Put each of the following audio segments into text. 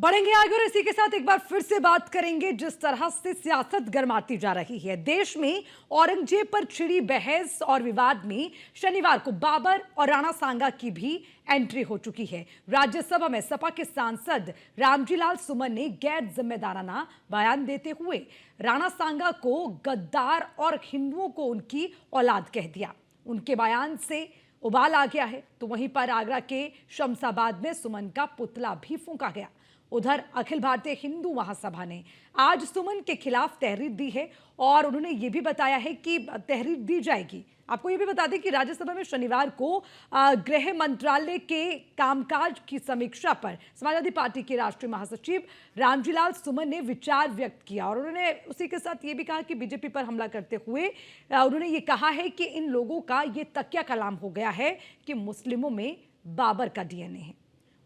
बढ़ेंगे आगे और इसी के साथ एक बार फिर से बात करेंगे जिस तरह से सियासत गर्माती जा रही है। देश में औरंगजेब पर छिड़ी बहस और विवाद में शनिवार को बाबर और राणा सांगा की भी एंट्री हो चुकी है। राज्यसभा में सपा के सांसद रामजीलाल सुमन ने गैर जिम्मेदाराना बयान देते हुए राणा सांगा को गद्दार और हिंदुओं को उनकी औलाद कह दिया। उनके बयान से उबाल आ गया है। तो वहीं पर आगरा के शमशाबाद में सुमन का पुतला भी फूंका गया। उधर अखिल भारतीय हिंदू महासभा ने आज सुमन के खिलाफ तहरीर दी है और उन्होंने ये भी बताया है कि तहरीर दी जाएगी। आपको ये भी बता दें कि राज्यसभा में शनिवार को गृह मंत्रालय के कामकाज की समीक्षा पर समाजवादी पार्टी के राष्ट्रीय महासचिव रामजीलाल सुमन ने विचार व्यक्त किया और उन्होंने उसी के साथ ये भी कहा कि बीजेपी पर हमला करते हुए उन्होंने ये कहा है कि इन लोगों का ये तकिया कलाम हो गया है कि मुस्लिमों में बाबर का डीएनए है।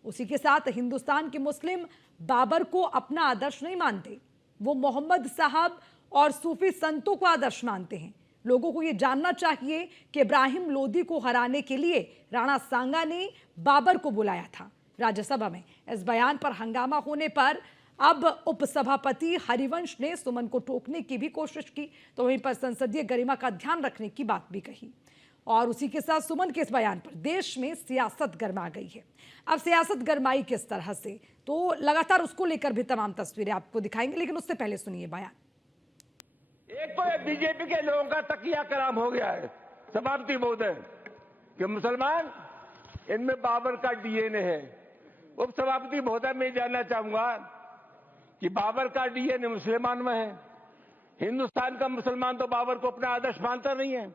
उसी के साथ हिंदुस्तान के मुस्लिम बाबर को अपना आदर्श नहीं मानते, वो मोहम्मद साहब और सूफी संतों को आदर्श मानते हैं। लोगों को यह जानना चाहिए कि इब्राहिम लोदी को हराने के लिए राणा सांगा ने बाबर को बुलाया था। राज्यसभा में इस बयान पर हंगामा होने पर अब उपसभापति हरिवंश ने सुमन को टोकने की भी कोशिश की, तो वहीं पर संसदीय गरिमा का ध्यान रखने की बात भी कही। और उसी के साथ सुमन के इस बयान पर देश में सियासत गरमा गई है। अब सियासत गरमाई किस तरह से, तो लगातार उसको लेकर भी तमाम तस्वीरें आपको दिखाएंगे, लेकिन उससे पहले सुनिए बयान। एक तो बीजेपी के लोगों का तकिया कलाम हो गया है सभापति महोदय कि मुसलमान इनमें बाबर का डीएनए है। उपसभापति महोदय मैं जानना चाहूंगा कि बाबर का डीएनए मुसलमान में है। हिंदुस्तान का मुसलमान तो बाबर को अपना आदर्श मानता नहीं है,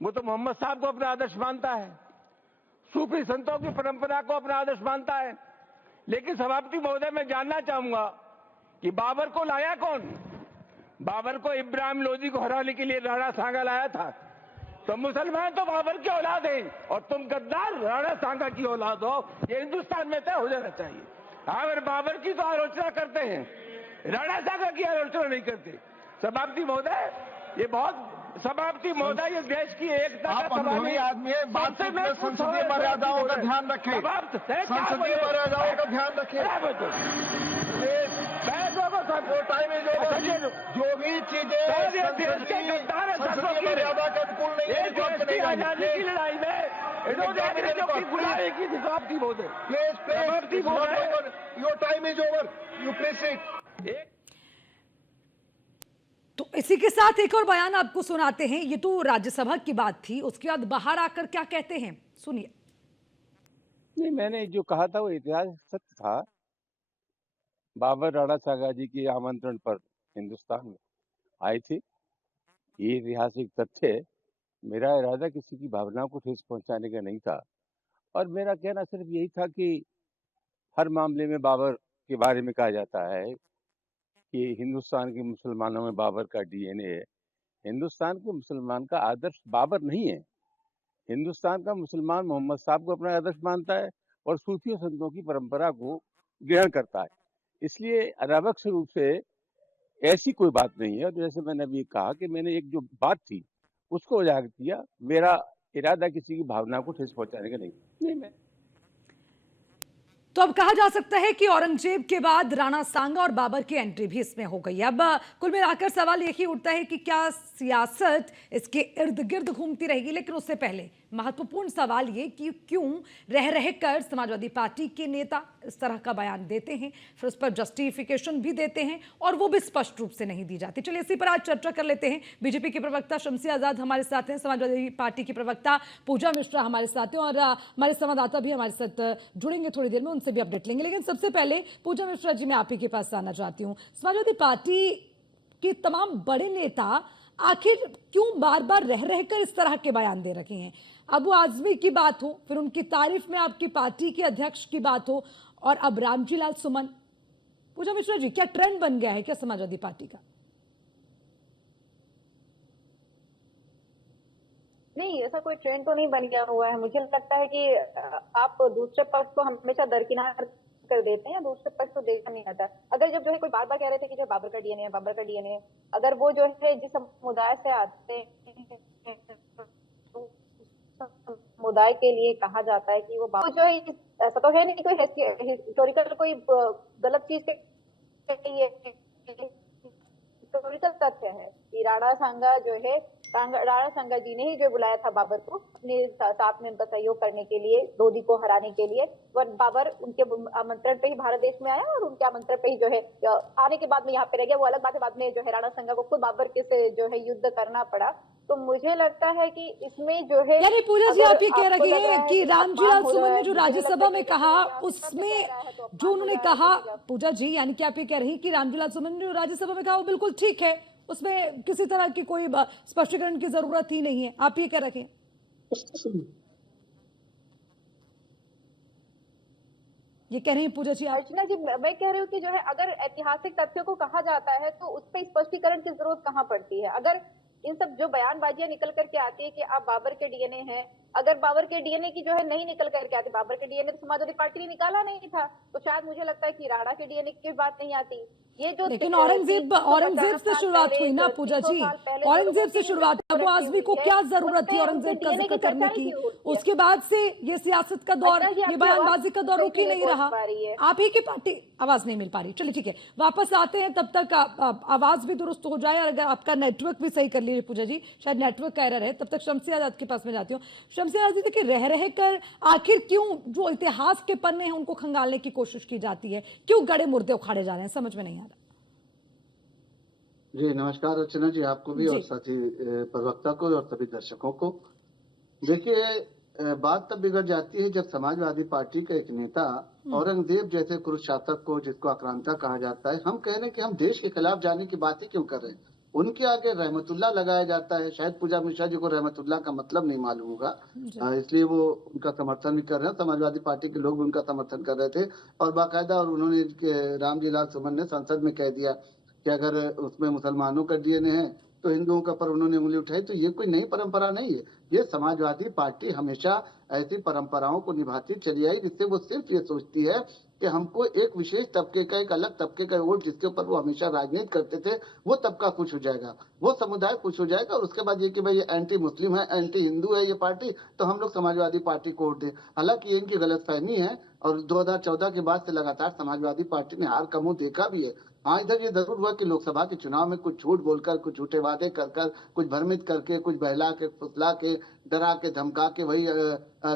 वो तो मोहम्मद साहब को अपना आदर्श मानता है, सूफी संतों की परंपरा को अपना आदर्श मानता है। लेकिन सभापति महोदय मैं जानना चाहूंगा कि बाबर को लाया कौन? बाबर को इब्राहिम लोदी को हराने के लिए राणा सांगा लाया था। तो मुसलमान तो बाबर की औलाद है और तुम गद्दार राणा सांगा की औलाद हो, ये हिंदुस्तान में तय हो जाना चाहिए। अगर बाबर की तो आलोचना करते हैं, राणा सांगा की आलोचना नहीं करते। सभापति महोदय ये बहुत सभापति महोदय ये देश की एकता का अनुभवी आदमी है, बातचीत में संसदीय मर्यादाओं का ध्यान रखें, संसदीय मर्यादाओं का ध्यान रखें। वो टाइम जो भी चीजें संसदीय मर्यादा के अनुकूल नहीं है, की लड़ाई में your time is over, you please sit. तो इसी के साथ एक और बयान आपको सुनाते हैं। ये तो राज्यसभा की बात थी, उसके बाद बाहर आकर क्या कहते हैं सुनिए। नहीं, मैंने जो कहा था वो इतिहास सत्य था। बाबर राणा सांगा जी के आमंत्रण पर हिंदुस्तान में आए थे, ये ऐतिहासिक तथ्य है। मेरा इरादा किसी की भावनाओं को ठेस पहुंचाने का नहीं था और मेरा कहना सिर्फ यही था कि हर मामले में बाबर के बारे में कहा जाता है कि हिंदुस्तान के मुसलमानों में बाबर का डीएनए है। हिंदुस्तान के मुसलमान का आदर्श बाबर नहीं है। हिंदुस्तान का मुसलमान मोहम्मद साहब को अपना आदर्श मानता है और सूफी संतों की परंपरा को ग्रहण करता है। इसलिए अनावश्यक रूप से ऐसी कोई बात नहीं है। और जैसे मैंने अभी कहा कि मैंने एक जो बात थी उसको उजागर किया। मेरा इरादा किसी की भावना को ठेस पहुंचाने का नहीं। मैं तो अब कहा जा सकता है कि औरंगजेब के बाद राणा सांगा और बाबर की एंट्री भी इसमें हो गई। अब कुल मिलाकर सवाल यही उठता है कि क्या सियासत इसके इर्द गिर्द घूमती रहेगी। लेकिन उससे पहले महत्वपूर्ण सवाल ये कि क्यों रह रहकर समाजवादी पार्टी के नेता इस तरह का बयान देते हैं, फिर उस पर जस्टिफिकेशन भी देते हैं और वो भी स्पष्ट रूप से नहीं दी जाती। चलिए इसी पर आज चर्चा कर लेते हैं। बीजेपी के प्रवक्ता शमसी आजाद हमारे साथ हैं, समाजवादी पार्टी की प्रवक्ता पूजा मिश्रा हमारे साथ हैं और हमारे संवाददाता भी हमारे साथ जुड़ेंगे थोड़ी देर में, उनसे भी अपडेट लेंगे। लेकिन सबसे पहले पूजा मिश्रा जी, मैं आप ही के पास आना चाहती हूँ। समाजवादी पार्टी के तमाम बड़े नेता आखिर क्यों बार बार रह रहकर इस तरह के बयान दे रखे हैं? अबू आजमी की बात हो, फिर उनकी तारीफ में आपकी पार्टी के अध्यक्ष की बात हो और अब रामजीलाल सुमन। पूजा मिश्रा जी, क्या ट्रेंड बन गया है क्या समाजवादी पार्टी का? नहीं, ऐसा कोई ट्रेंड तो नहीं बन गया हुआ है। मुझे लगता है कि आप दूसरे पक्ष को हमेशा दरकिनार कर देते हैं, दूसरे पक्ष को देखा नहीं आता। अगर जब जो है कोई बार बार कह रहे थे कि जो बाबर का डीएनए है, बाबर का डीएनए है, अगर वो जो है जिस समुदाय से आते हैं, समुदाय के लिए कहा जाता है कि वो जो है ऐसा तो है नहीं कोई हिस्टोरिकल कोई गलत चीज हिस्टोरिकल तथ्य है कि राणा सांगा जो है, राणा सांगा जी ने ही जो बुलाया था बाबर को अपने साथ में उनका सहयोग करने के लिए, लोधी को हराने के लिए। वह बाबर उनके आमंत्रण पे ही भारत देश में आया और उनके आमंत्रण पे ही जो है आने के बाद में यहाँ पे रह गया। वो अलग बात है, बाद में जो है राणा सांगा को खुद बाबर के से जो है युद्ध करना पड़ा। तो मुझे लगता है कि इसमें जो है, यानी पूजा जी आप ये कह रही है कि रामजीलाल सुमन ने जो राज्यसभा में कहा उसमें जो उन्होंने कहा, पूजा जी यानी कि आप ये कह रही हैं कि रामजीलाल सुमन ने जो राज्यसभा में कहा वो बिल्कुल ठीक है, उसमें किसी तरह की कोई स्पष्टीकरण की जरूरत ही नहीं है, आप ये कह रहे हैं? ये कह रही हैं पूजा जी आप? अर्चना जी, मैं कह रही हूँ कि जो है अगर ऐतिहासिक तथ्यों को कहा जाता है तो उस पर स्पष्टीकरण की जरूरत कहाँ पड़ती है। अगर इन सब जो बयानबाजियां निकल करके आती है कि आप बाबर के डीएनए हैं, अगर बाबर के डीएनए की जो है नहीं निकल करके आती, बाबर के डीएनए तो समाजवादी पार्टी ने निकाला नहीं था, तो शायद मुझे लगता है कि राणा के डीएनए की बात नहीं आती। ये जो लेकिन औरंगजेब से शुरुआत हुई ना पूजा जी, औरंगजेब से शुरुआत, वो आजमी को क्या जरूरत थी औरंगजेब का जिक्र करने की? उसके बाद से ये सियासत का दौर, ये बयानबाजी का दौर रुक ही नहीं रहा। आप ही की पार्टी, आवाज नहीं मिल पा रही, चलिए ठीक है वापस आते हैं, तब तक आवाज भी दुरुस्त हो जाए और अगर आपका नेटवर्क भी सही कर लीजिए पूजा जी, शायद नेटवर्क का एरर है। तब तक शमसी आजाद के पास में जाती हूँ। शमसी आजाद जी, देखिए रह कर आखिर क्यों जो इतिहास के पन्ने हैं उनको खंगालने की कोशिश की जाती है, क्यों गड़े मुर्दे उखाड़े जा रहे हैं, समझ में नहीं आ रहा। जी नमस्कार अर्चना जी, आपको भी और साथी प्रवक्ता को और सभी दर्शकों को। देखिए बात तब बिगड़ जाती है जब समाजवादी पार्टी का एक नेता औरंगजेब जैसे कुरुष शासक को, जिसको आक्रांता कहा जाता है, हम कह रहे हैं कि हम देश के खिलाफ जाने की बात ही क्यों कर रहे हैं। उनके आगे रहमतुल्लाह लगाया जाता है। शायद पूजा मिश्रा जी को रहमतुल्लाह का मतलब नहीं मालूम होगा, इसलिए वो उनका समर्थन भी कर रहे हैं। समाजवादी पार्टी के लोग भी उनका समर्थन कर रहे थे और बाकायदा, और उन्होंने रामजीलाल सुमन ने संसद में कह दिया कि अगर उसमें मुसलमानों का डीएनए है तो हिंदुओं का पर उन्होंने उंगली उठाई। तो ये कोई नई परंपरा नहीं है, ये समाजवादी पार्टी हमेशा ऐसी परंपराओं को निभाती चली आई जिससे वो सिर्फ ये सोचती है कि हमको एक विशेष तबके का, एक अलग तबके का वोट, जिसके ऊपर वो हमेशा राजनीति करते थे, वो तबका खुश हो जाएगा, वो समुदाय खुश हो जाएगा। और उसके बाद ये कि भाई ये एंटी मुस्लिम है, एंटी हिंदू है ये पार्टी, तो हम लोग समाजवादी पार्टी को वोट दें। हालांकि ये इनकी गलतफहमी है और 2014 के बाद से लगातार समाजवादी पार्टी ने हार का मुंह देखा भी है। हाँ, इधर ये जरूर हुआ कि लोकसभा के चुनाव में कुछ झूठ बोलकर, कुछ झूठे वादे कर कर, कुछ भ्रमित करके, कुछ बहला के, फुसला के, डरा के, धमका के वही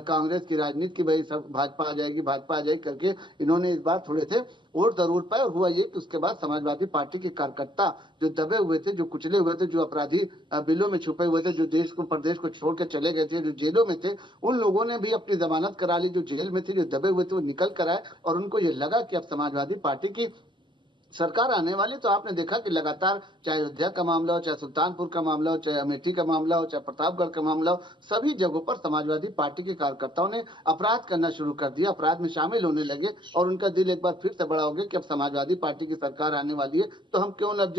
कांग्रेस की राजनीति की भाई सब भाजपा आ जाएगी, भाजपा आ जाएगी करके इन्होंने इस बार थोड़े से वोट जरूर पाए। और हुआ ये कि उसके बाद समाजवादी पार्टी के कार्यकर्ता जो दबे हुए थे, जो कुचले हुए थे, जो अपराधी बिलों में छुपे हुए थे, जो देश को प्रदेश को छोड़ के चले गए थे, जो जेलों में थे, उन लोगों ने भी अपनी जमानत करा ली। जो जेल में थे, जो दबे हुए थे, वो निकल कर आए और उनको ये लगा कि अब समाजवादी पार्टी की सरकार आने वाली। तो आपने देखा कि लगातार चाहे अयोध्या का मामला हो, चाहे सुल्तानपुर का मामला हो, चाहे अमेठी का मामला हो, चाहे प्रतापगढ़ का मामला हो, सभी जगहों पर समाजवादी पार्टी के कार्यकर्ताओं ने अपराध करना शुरू कर दिया, अपराध में शामिल होने लगे और उनका दिल एक बार फिर से बड़ा हो गया कि अब समाजवादी पार्टी की सरकार आने वाली है तो हम क्यों अब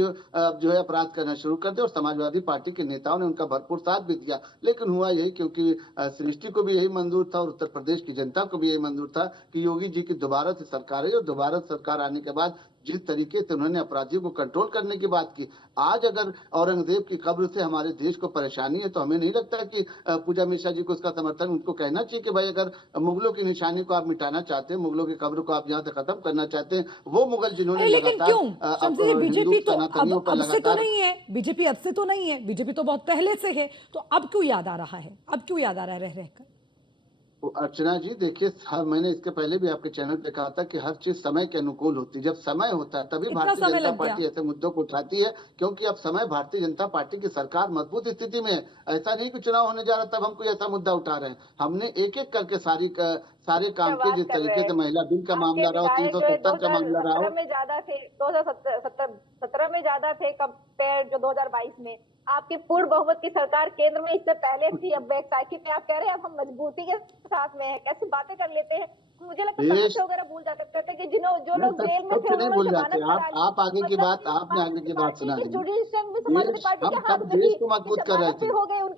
जो है अपराध करना शुरू कर दे। और समाजवादी पार्टी के नेताओं ने उनका भरपूर साथ भी दिया। लेकिन हुआ यही, क्योंकि सृष्टि को भी यही मंजूर था और उत्तर प्रदेश की जनता को भी यही मंजूर था कि योगी जी की दोबारा से सरकार है। और दोबारा सरकार आने के बाद जिस तरीके से उन्होंने अपराधियों को कंट्रोल करने की बात की, आज अगर औरंगजेब की कब्र से हमारे देश को परेशानी है तो हमें नहीं लगता कि पूजा मिश्रा जी को उसका समर्थन, उनको कहना चाहिए कि भाई अगर मुगलों की निशानी को आप मिटाना चाहते हैं, मुगलों की कब्र को आप यहाँ से खत्म करना चाहते हैं, वो मुगल जिन्होंने लगातार बीजेपी तो अब से तो नहीं है, बीजेपी अब से तो नहीं है, बीजेपी तो बहुत पहले से है, तो अब क्यों याद आ रहा है, अब क्यों याद आ रहा है रह रहकर? अर्चना जी देखिए, मैंने इसके पहले भी आपके चैनल पे कहा था कि हर चीज समय के अनुकूल होती है। जब समय होता है तभी भारतीय जनता पार्टी ऐसे मुद्दों को उठाती है, क्योंकि अब समय भारतीय जनता पार्टी की सरकार मजबूत स्थिति में है। ऐसा नहीं कि चुनाव होने जा रहा तब हम कोई ऐसा मुद्दा उठा रहे हैं। हमने एक एक करके सारे काम किए। जिस तरीके से महिला बिल का मामला रहा हो, 370 का मामला रहा हो, में ज्यादा थे 2017 में ज्यादा थे कंपेयर जो 2022 में। आपकी पूर्ण बहुमत की सरकार केंद्र में इससे पहले थी। अब बैकसाइकिल में आप कह रहे हैं अब हम मजबूती के साथ में है, कैसे बातें कर लेते हैं। मुझे लगता है वगैरह भूल जाते कहते हैं कि जो लोग जेल में थे नहीं भूल जाते। आप आगे की बात, आपने आगे की बात सुना दी। हम देश को मजबूत कर रहे थे,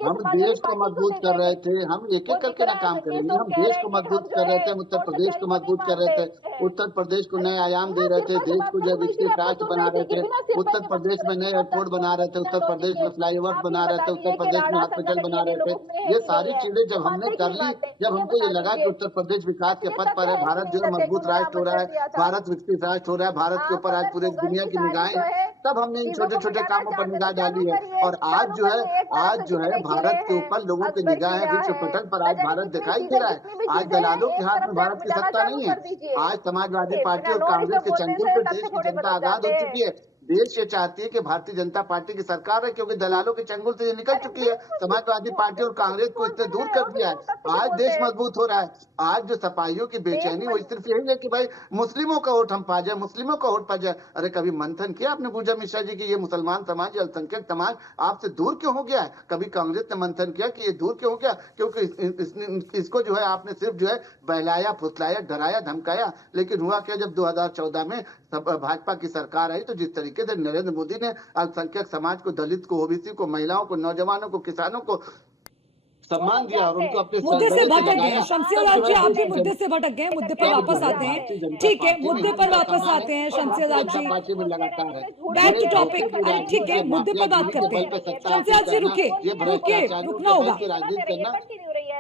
हम देश को मजबूत कर रहे थे, हम एक एक करके ना काम करेंगे। हम देश को मजबूत कर रहे थे, हम उत्तर प्रदेश को मजबूत कर रहे थे, उत्तर प्रदेश को नए आयाम दे रहे थे, देश को जब विकसित राष्ट्र बना रहे थे, उत्तर प्रदेश में नए एयरपोर्ट बना रहे थे, उत्तर प्रदेश में फ्लाईओवर बना रहे थे, उत्तर प्रदेश में हॉस्पिटल बना रहे थे। ये सारी चीजें जब हमने कर ली, जब हमको ये लगा कि उत्तर प्रदेश विकास के पथ पर है, भारत जो है मजबूत राष्ट्र हो रहा है, भारत विकसित राष्ट्र हो रहा है, भारत के ऊपर आज पूरे दुनिया की निगाहें, तब हमने इन छोटे छोटे कामों पर निगाह डाली है। और आज जो है भारत के ऊपर लोगों की निगाह है, विश्व पटल पर आज भारत दिखाई दे रहा है। आज दलालों के हाथ में भारत की सत्ता नहीं है। आज समाजवादी पार्टी और कांग्रेस के चंगुल पर देश की जनता आजाद हो चुकी है। देश ये चाहती है कि भारतीय जनता पार्टी की सरकार है, क्योंकि दलालों के चंगुल से ये निकल चुकी है। समाजवादी पार्टी और कांग्रेस को इससे दूर कर दिया है। आज देश मजबूत हो रहा है। आज जो सपाहियों की बेचैनी वो सिर्फ यही है कि भाई मुस्लिमों का वोट हम पा जाए, मुस्लिमों का वोट पा जाए। अरे कभी मंथन किया आपने पूजा मिश्रा जी की ये मुसलमान समाज, अल्पसंख्यक समाज आपसे दूर क्यों हो गया है? कभी कांग्रेस ने मंथन किया कि ये दूर क्यों हो गया? क्योंकि इसको जो है आपने सिर्फ जो है बहलाया, फुसलाया, डराया, धमकाया। लेकिन हुआ क्या, जब 2014 में भाजपा की सरकार आई तो जिस तरीके से नरेंद्र मोदी ने अल्पसंख्यक समाज को, दलित को, ओबीसी को, महिलाओं को, नौजवानों को, किसानों को सम्मान दिया और उनको अपने मुद्दे से भटक गए। शमशेर जी आप भी मुद्दे से भटक गए, मुद्दे पर वापस आते हैं। ठीक है, मुद्दे पर वापस आते हैं शमशेर जी, बैक टू टॉपिक। अरे ठीक है, मुद्दे पर बात करते हैं। शमशेर जी रुकिए, रुकना होगा,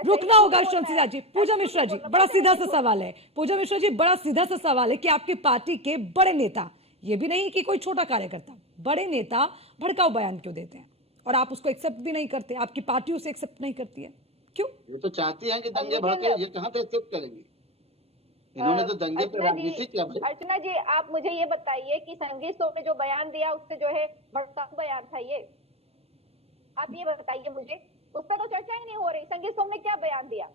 रुकना होगा शमशेर जी। पूजा मिश्रा जी, बड़ा सीधा सा सवाल है। पूजा मिश्रा जी, बड़ा सीधा सा सवाल है कि आपकी पार्टी के बड़े नेता, ये भी नहीं कि कोई छोटा कार्यकर्ता, बड़े नेता भड़काऊ बयान क्यों देते हैं और आप उसको एक्सेप्ट भी नहीं करते? आपकी पार्टी उसे एक्सेप्ट नहीं करती है, क्यों? ये तो चाहती हैं कि दंगे भड़के, ये कहाँ से एक्सेप्ट करेंगे? इन्होंने तो दंगे पे राजनीति किया। अर्चना जी, आप मुझे ये बताइए कि संगीत सोम ने जो बयान दिया उससे जो है भड़काऊ बयान था ये? आप ये बताइए मुझे, उस पर तो चर्चा ही नहीं हो रही। संगीत सोम ने क्या बयान दिया?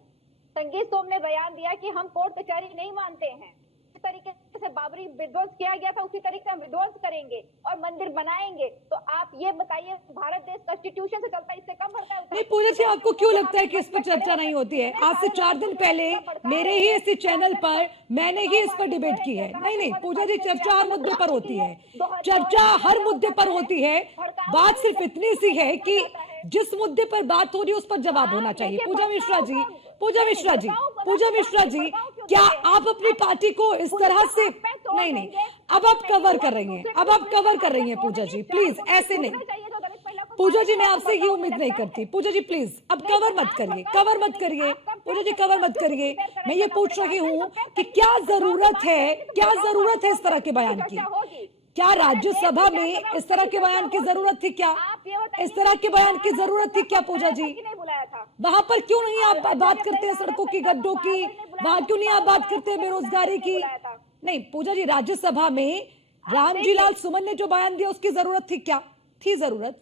संगीत सोम ने बयान दिया कि हम कोर्ट कचहरी नहीं मानते हैं, जिस तरीके से बाबरी विध्वंस किया गया था उसी तरीके से हम विध्वंस करेंगे और मंदिर बनाएंगे। तो आप ये बताइए, भारत देश कॉन्स्टिट्यूशन से चलता है, इससे कम भड़का है? नहीं पूजा जी, आपको क्यों लगता है कि इस पर चर्चा नहीं होती है? आज से 4 दिन पहले मेरे ही इसी चैनल पर मैंने ही इस पर डिबेट की है। नहीं पूजा जी, चर्चा हर मुद्दे पर होती है, चर्चा हर मुद्दे पर होती है। बात सिर्फ इतनी सी है कि जिस मुद्दे पर बात हो रही है उस पर जवाब होना चाहिए। पूजा मिश्रा जी, क्या आप अपनी पार्टी को इस तरह से नहीं, अब आप कवर कर रही हैं, पूजा जी प्लीज ऐसे नहीं। पूजा जी, मैं आपसे ये उम्मीद नहीं करती। पूजा जी प्लीज अब कवर मत करिए पूजा जी, कवर मत करिए। मैं ये पूछ रही हूँ कि क्या जरूरत है इस तरह के बयान की? क्या राज्यसभा में इस तरह के बयान की जरूरत थी? क्या इस तरह के बयान की जरूरत थी क्या पूजा जी? वहां पर क्यों नहीं आप बात करते हैं सड़कों की, गड्ढों की? वहां क्यों नहीं आप बात करते हैं बेरोजगारी की? नहीं पूजा जी, राज्यसभा में रामजी लाल सुमन ने जो बयान दिया उसकी जरूरत थी क्या? थी जरूरत?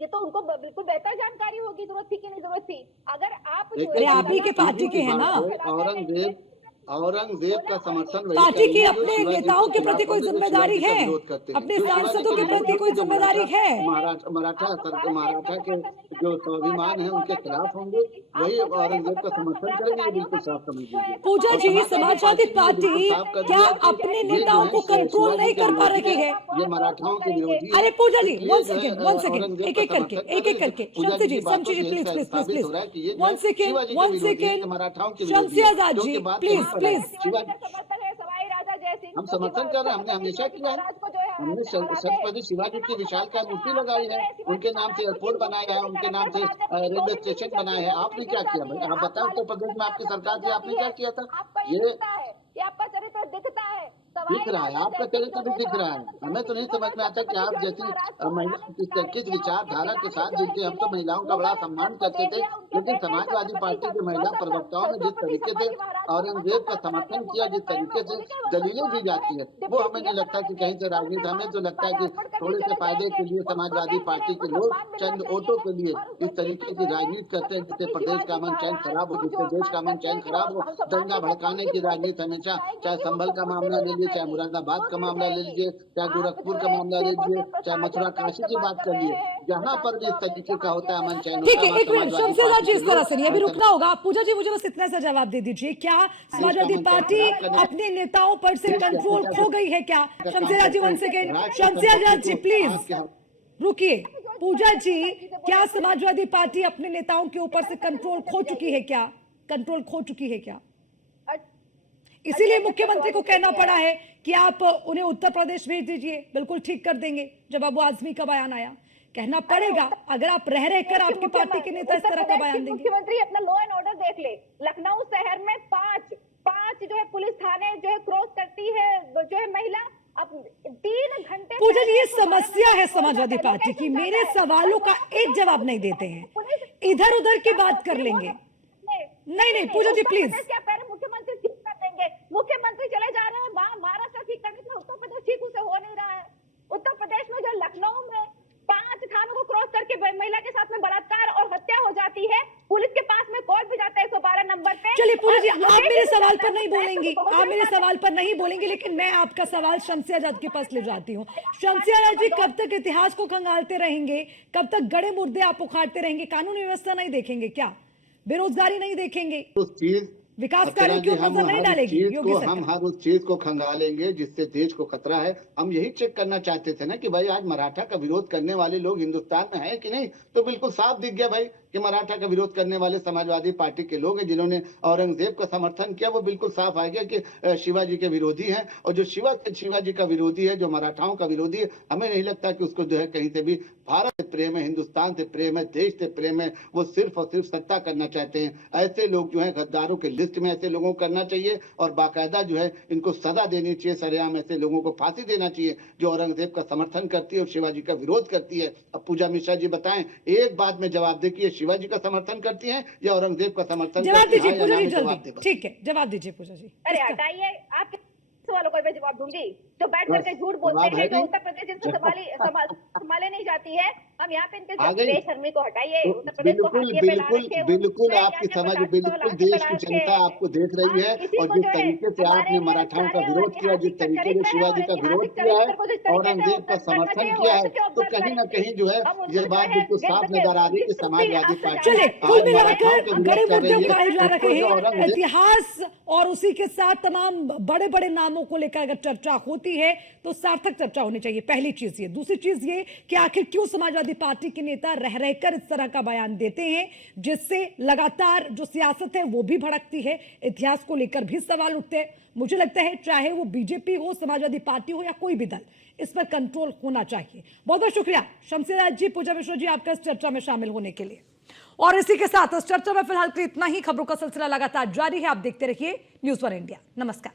ये तो उनको बिल्कुल बेहतर जानकारी होगी, जरूरत थी कि नहीं जरूरत थी। अगर आप ही के पार्टी के हैं ना। औरंगजेब का समर्थन पार्टी की अपने नेताओं के प्रति कोई जिम्मेदारी है, अपने सांसदों के प्रति कोई जिम्मेदारी है। मराठा के जो स्वाभिमान है उनके खिलाफ होंगे, वही औरंगजेब का समर्थन करेंगे, बिल्कुल साफ समझ लीजिए। पूजा जी, समाजवादी पार्टी क्या अपने नेताओं को कंट्रोल नहीं कर पा रही है? ये मराठाओं के विरोधी। अरे पूजा जी, वन सेकेंड, एक एक करके Shamsher ji please 1 second Shamsher ji please. हम समर्थन कर रहे हैं, हमने हमेशा किया है। हमने छत्रपति शिवाजी की विशालकाय मूर्ति लगाई है, उनके नाम से एयरपोर्ट बनाया है, उनके नाम से रेलवे स्टेशन बनाए हैं। आपने क्या किया भाई? आप बताओ, उत्तर प्रदेश में आपकी सरकार थी, आपने क्या किया था? ये आपका चरित्र दिखता है, दिख रहा है, आपका चरित्र भी दिख रहा है। हमें तो नहीं समझ में आता कि आप जैसी महिला किस विचारधारा के साथ जुड़ते। हम तो महिलाओं का बड़ा सम्मान करते थे, लेकिन समाजवादी पार्टी की महिला प्रवक्ताओं ने जिस तरीके से औरंगजेब का समर्थन किया, जिस तरीके से दलीलें दी जाती है, वो हमें नहीं लगता कि कहीं से राजनीति। हमें तो लगता है कि थोड़े से फायदे के लिए समाजवादी पार्टी के लोग चंद वोटों के लिए इस तरीके की राजनीति करते हैं, जिससे प्रदेश का अमन चैन खराब हो, जिससे देश का अमन चैन खराब हो। दंगा भड़काने की राजनीति हमेशा, चाहे संभल का मामला ले लीजिए, चाहे मुरादाबाद का मामला ले लीजिए, चाहे गोरखपुर का मामला ले लीजिए, चाहे मथुरा काशी की बात कर लीजिए, जहाँ पर भी इस तरीके का होता है अमन चैन। ठीक है, एक मिनट शमशेर जी, इस तरह से नहीं, अभी रुकना होगा। पूजा जी, मुझे बस इतना सा जवाब दे दीजिए, क्या समाजवादी पार्टी अपने नेताओं पर से कंट्रोल खो गई है क्या? शमशेर जी 1 सेकेंड, शमशेर जी प्लीज रुकिए। पूजा जी, क्या समाजवादी पार्टी अपने नेताओं के ऊपर से कंट्रोल खो चुकी है क्या? इसीलिए मुख्यमंत्री को कहना पड़ा है कि आप उन्हें उत्तर प्रदेश भेज दीजिए, बिल्कुल ठीक कर देंगे। जब अबू आजमी का बयान आया, कहना पड़ेगा अगर आप रह रहकर आपकी पार्टी के नेता इस तरह का बयान देंगे। मुख्यमंत्री अपना लॉ एंड ऑर्डर देख ले। लखनऊ शहर में पांच जो है पुलिस थाने जो है क्रॉस करती है जो है महिला, अब 3 घंटे। पूजा जी, ये समस्या है समाजवादी पार्टी की, मेरे सवालों का एक जवाब नहीं देते हैं, इधर उधर की बात कर लेंगे। नहीं पूजा जी प्लीज। क्या कह रहे मुख्यमंत्री ठीक कर देंगे, मुख्यमंत्री चले जा रहे हैं वहां महाराष्ट्र ठीक करने के, उत्तर प्रदेश ठीक उसे हो नहीं रहा है। उत्तर प्रदेश में जो लखनऊ में 5 थानों को क्रॉस करके महिला के साथ में बलात्कार और हत्या हो जाती है, पुलिस के पास में कॉल भी जाता है 112 नंबर पे। चलिए पूजा जी, आप मेरे सवाल पर नहीं बोलेंगी, आप मेरे सवाल पर नहीं बोलेंगे, लेकिन मैं आपका सवाल शमसी आजाद के पास ले जाती हूँ। शमसी आजाद जी, कब तक इतिहास को खंगालते रहेंगे, कब तक गड़े मुर्दे आप उखाड़ते रहेंगे? कानून व्यवस्था नहीं देखेंगे क्या? बेरोजगारी नहीं देखेंगे? उस चीज विकास कार्यों के ऊपर नजर नहीं डालेगी योगी सरकार? हम हर उस चीज को खंगालेंगे जिससे देश को खतरा है। हम यही चेक करना चाहते थे ना कि भाई आज मराठा का विरोध करने वाले लोग हिंदुस्तान में हैं कि नहीं। तो बिल्कुल साफ दिख गया भाई कि मराठा का विरोध करने वाले समाजवादी पार्टी के लोग हैं, जिन्होंने औरंगजेब का समर्थन किया। वो बिल्कुल साफ आ गया कि शिवाजी के विरोधी हैं, और जो शिवाजी का विरोधी है, जो मराठाओं का विरोधी है, हमें नहीं लगता कि उसको जो है कहीं से भी भारत से प्रेम है, हिंदुस्तान से प्रेम है, देश से प्रेम है। वो सिर्फ और सिर्फ सत्ता करना चाहते हैं। ऐसे लोग जो है गद्दारों के लिस्ट में ऐसे लोगों को करना चाहिए, और बाकायदा जो है इनको सजा देनी चाहिए। सरेआम ऐसे लोगों को फांसी देना चाहिए जो औरंगजेब का समर्थन करती है और शिवाजी का विरोध करती है। अब पूजा मिश्रा जी बताएं, एक बात में जवाब दे कि शिवाजी का समर्थन करती हैं या औरंगजेब का समर्थन? जवाब दीजिए पूजा जी, जल्दी। ठीक है, जवाब दीजिए पूजा जी। अरे हटाइए, आपके सवालों का मैं जवाब दूंगी। जो बैठ करके झूठ बोलते हैं, जो उत्तर प्रदेश जिनको संभाले नहीं जाती है, हम यहाँ पे इनके बेशर्मी को हटाइए। उत्तर प्रदेश को बिल्कुल आपकी समझ, बिल्कुल देश की जनता आपको देख रही है। और जिस तरीके से आपने मराठाओं का विरोध किया, जिस तरीके से शिवाजी का विरोध किया है, औरंगजेब का समर्थन किया है, तो कहीं ना कहीं जो है ये बात बिल्कुल साफ नजर आ रही है कि समाजवादी पार्टी इतिहास और उसी के साथ तमाम बड़े बड़े नामों को लेकर अगर चर्चा होती है तो सार्थक चर्चा होनी चाहिए, पहली चीज ये। दूसरी चीज ये कि आखिर क्यों समाजवादी पार्टी के नेता रह रहकर इस तरह का बयान देते हैं, जिससे लगातार जो सियासत है वो भी भड़कती है, इतिहास को लेकर भी सवाल उठते हैं। मुझे लगता है चाहे वो बीजेपी हो, समाजवादी पार्टी हो या कोई भी दल, इस पर कंट्रोल होना चाहिए। बहुत बहुत शुक्रिया शमसी आजाद जी, पूजा मिश्रा जी, आपका इस चर्चा में शामिल होने के लिए। और इसी के साथ इस चर्चा में फिलहाल इतना ही। खबरों का सिलसिला लगातार जारी है, आप देखते रहिए न्यूज़ 1 इंडिया। नमस्कार।